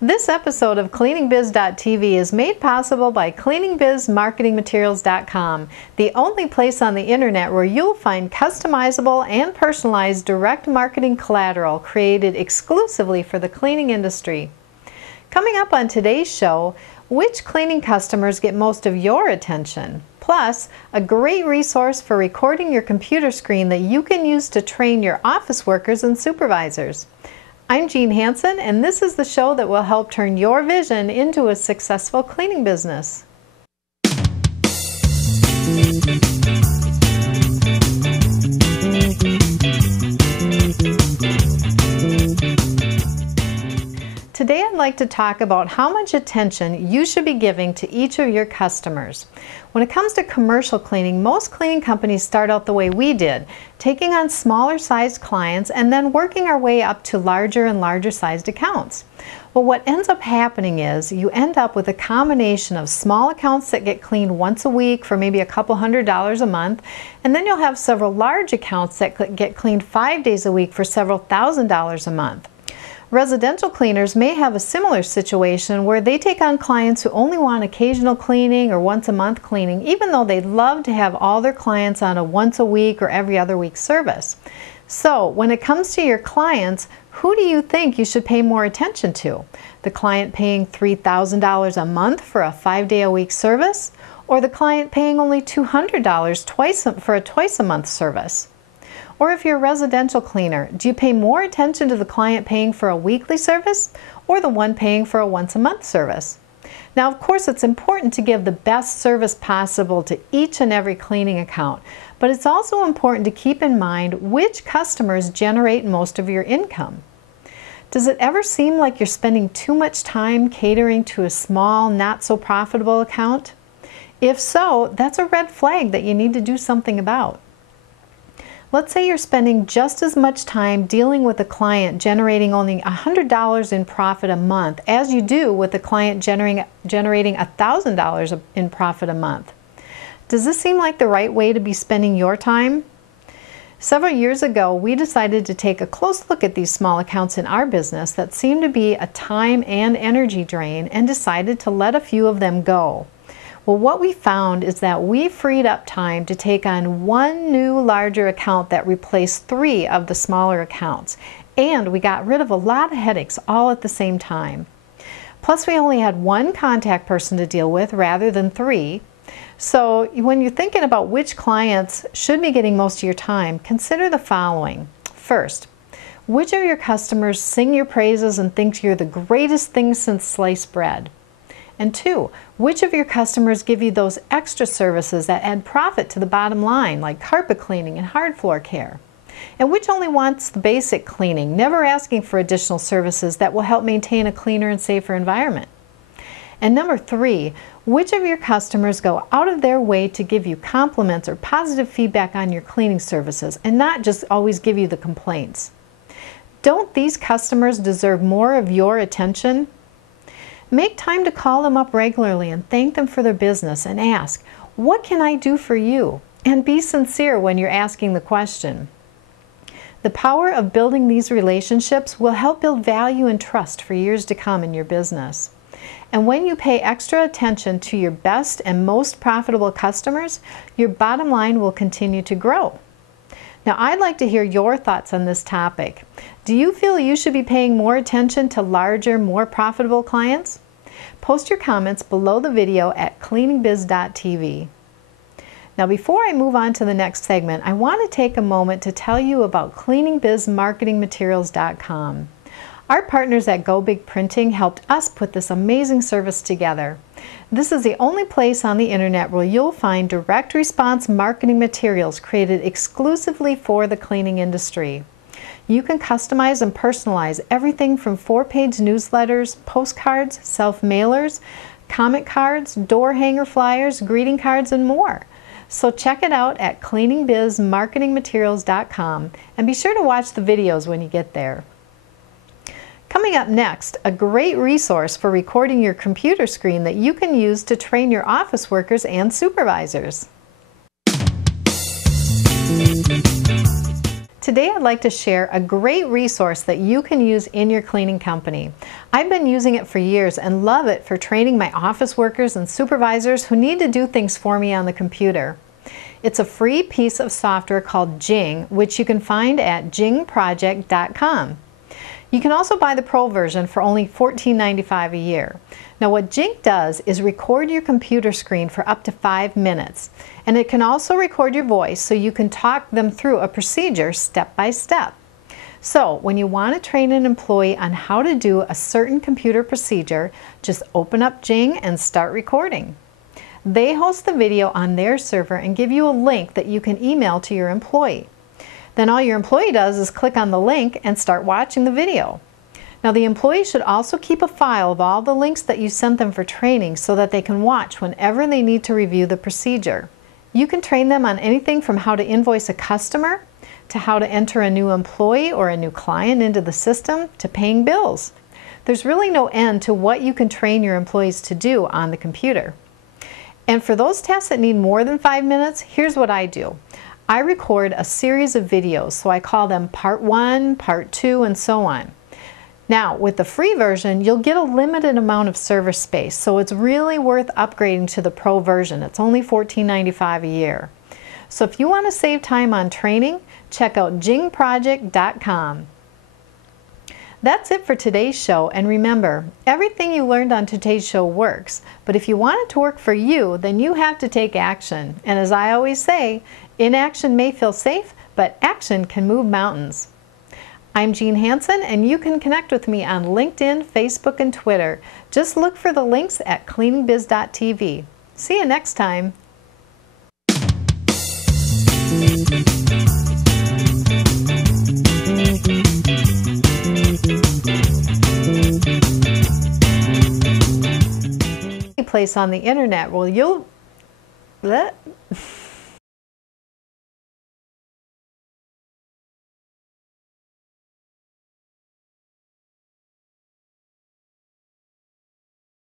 This episode of CleaningBiz.tv is made possible by CleaningBizMarketingMaterials.com, the only place on the internet where you'll find customizable and personalized direct marketing collateral created exclusively for the cleaning industry. Coming up on today's show, which cleaning customers get most of your attention? Plus, a great resource for recording your computer screen that you can use to train your office workers and supervisors. I'm Jean Hansen, and this is the show that will help turn your vision into a successful cleaning business. Today I'd like to talk about how much attention you should be giving to each of your customers. When it comes to commercial cleaning, most cleaning companies start out the way we did, taking on smaller sized clients and then working our way up to larger and larger sized accounts. Well, what ends up happening is you end up with a combination of small accounts that get cleaned once a week for maybe a couple $100s a month, and then you'll have several large accounts that get cleaned 5 days a week for several $1,000s a month. Residential cleaners may have a similar situation where they take on clients who only want occasional cleaning or once a month cleaning, even though they'd love to have all their clients on a once a week or every other week service. So when it comes to your clients, who do you think you should pay more attention to? The client paying $3,000 a month for a 5-day-a-week service, or the client paying only $200 for a twice-a-month service? Or if you're a residential cleaner, do you pay more attention to the client paying for a weekly service or the one paying for a once-a-month service? Now, of course, it's important to give the best service possible to each and every cleaning account, but it's also important to keep in mind which customers generate most of your income. Does it ever seem like you're spending too much time catering to a small, not so profitable account? If so, that's a red flag that you need to do something about. Let's say you're spending just as much time dealing with a client generating only $100 in profit a month as you do with a client generating $1,000 in profit a month. Does this seem like the right way to be spending your time? Several years ago, we decided to take a close look at these small accounts in our business that seemed to be a time and energy drain and decided to let a few of them go. Well, what we found is that we freed up time to take on one new larger account that replaced 3 of the smaller accounts, and we got rid of a lot of headaches all at the same time. Plus, we only had 1 contact person to deal with rather than 3. So when you're thinking about which clients should be getting most of your time, consider the following. First, which of your customers sing your praises and think you're the greatest thing since sliced bread? And 2, which of your customers give you those extra services that add profit to the bottom line, like carpet cleaning and hard floor care? And which only wants the basic cleaning, never asking for additional services that will help maintain a cleaner and safer environment? And number 3, which of your customers go out of their way to give you compliments or positive feedback on your cleaning services and not just always give you the complaints? Don't these customers deserve more of your attention? Make time to call them up regularly and thank them for their business and ask, "What can I do for you?" And be sincere when you're asking the question. The power of building these relationships will help build value and trust for years to come in your business. And when you pay extra attention to your best and most profitable customers, your bottom line will continue to grow. Now, I'd like to hear your thoughts on this topic. Do you feel you should be paying more attention to larger, more profitable clients? Post your comments below the video at CleaningBiz.tv. Now, before I move on to the next segment, I want to take a moment to tell you about CleaningBizMarketingMaterials.com. Our partners at Go Big Printing helped us put this amazing service together. This is the only place on the internet where you'll find direct response marketing materials created exclusively for the cleaning industry. You can customize and personalize everything from 4-page newsletters, postcards, self-mailers, comment cards, door hanger flyers, greeting cards, and more. So check it out at CleaningBizMarketingMaterials.com and be sure to watch the videos when you get there. Coming up next, a great resource for recording your computer screen that you can use to train your office workers and supervisors. Today I'd like to share a great resource that you can use in your cleaning company. I've been using it for years and love it for training my office workers and supervisors who need to do things for me on the computer. It's a free piece of software called Jing, which you can find at jingproject.com. You can also buy the Pro version for only $14.95 a year. Now what Jing does is record your computer screen for up to 5 minutes. And it can also record your voice so you can talk them through a procedure step by step. So when you want to train an employee on how to do a certain computer procedure, just open up Jing and start recording. They host the video on their server and give you a link that you can email to your employee. Then all your employee does is click on the link and start watching the video. Now the employee should also keep a file of all the links that you sent them for training so that they can watch whenever they need to review the procedure. You can train them on anything from how to invoice a customer, to how to enter a new employee or a new client into the system, to paying bills. There's really no end to what you can train your employees to do on the computer. And for those tasks that need more than 5 minutes, here's what I do. I record a series of videos, so I call them Part 1, Part 2, and so on. Now, with the free version, you'll get a limited amount of server space, so it's really worth upgrading to the Pro version. It's only $14.95 a year. So if you want to save time on training, check out jingproject.com. That's it for today's show, and remember, everything you learned on today's show works, but if you want it to work for you, then you have to take action. And as I always say, inaction may feel safe, but action can move mountains. I'm Jean Hansen, and you can connect with me on LinkedIn, Facebook, and Twitter. Just look for the links at cleaningbiz.tv. See you next time. Place on the internet, well, you'll